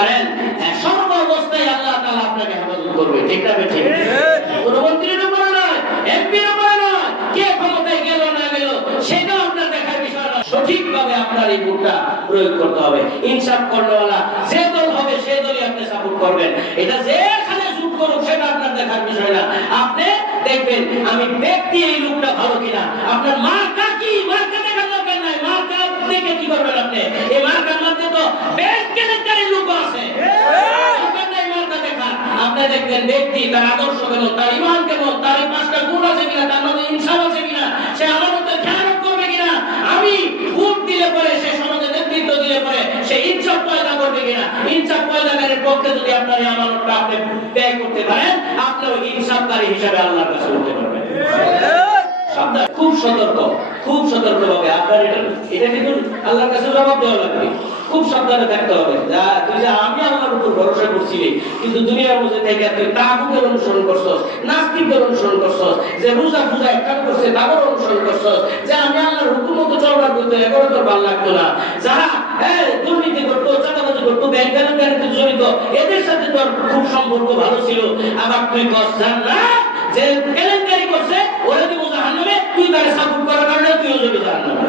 পারেন সর্ব অবস্থায় আল্লাহ তাআলা আপনাকে হেফাজত করবে। ঠিক না ঠিক? কোন মন্ত্রীর উপরে নয়, এমপির উপরে নয়, কে ক্ষমতায় গেল না গেল সেটা আপনার দেখার বিষয় না। সঠিকভাবে আপনার এই ভোটটা প্রয়োগ করতে হবে। ইনসাফ করনেওয়ালা যে দল হবে সে দলই আপনি সাপোর্ট করবেন। এটা যেখানে জুট করুক সেটা আপনার দেখার বিষয় না। আপনি দেখবেন আমি ব্যক্তি এই লোকটা ভালো কিনা। আপনার মার্কা কি, মার্কা দেখার দরকার নাই। মার্কা দেখে কি করবেন আপনি? এই মার্কার মধ্যে তো ব্যাংক কেলেঙ্কারির লোক আছে। আপনি দেখবেন ব্যক্তি তার আদর্শ কেমন, তার ঈমান কেমন, তার এই 5টা গুণ আছে কিনা, তার মধ্যে ইনসাফ আছে কিনা, সে আমানতের খেয়ানত করবে কিনা, আমি ভোট দিলে পরে সে সমাজে নেতৃত্ব দিলে পরে সে ইনসাফ পয়দা করবে কিনা। ইনসাফ পয়দাকারীর পক্ষে যদি আপনার এই আমানতটা আপনি ব্যয় করতে পারেন, আপনিও ইনসাফকারী হিসেবে আল্লাহর কাছে উঠতে পারবেন। সাবধান, খুব সতর্ক, খুব সতর্কভাবে আপনার এটা কিন্তু আল্লাহর কাছে জবাব দেওয়া লাগবে। খুব সাবধানে থাকতে হবে। তুই যে আমি আল্লাহর উপর ভরসা করছিলি, কিন্তু দুনিয়ার মধ্যে থেকে তুই তাগুতের অনুসরণ করছস, নাস্তিকদের অনুসরণ করছস, যে রোজা পূজা একখান করছে তাদের অনুসরণ করছস, যে আমি আল্লাহর হুকুম মতো চলবার করতে এগুলো তোর ভালো লাগতো না, যারা দুর্নীতি করতো, চাঁদাবাজি করতো, ব্যাংক কেলেঙ্কারিতে জড়িত, এদের সাথে তোর খুব সম্পর্ক ভালো ছিল। আবার তুই জান না যে কেলেঙ্কারি করছে ওরা দিব জাহান্নামে, তুই তাকে সাপোর্ট করার কারণে তুইও যাবি জাহান্নামে।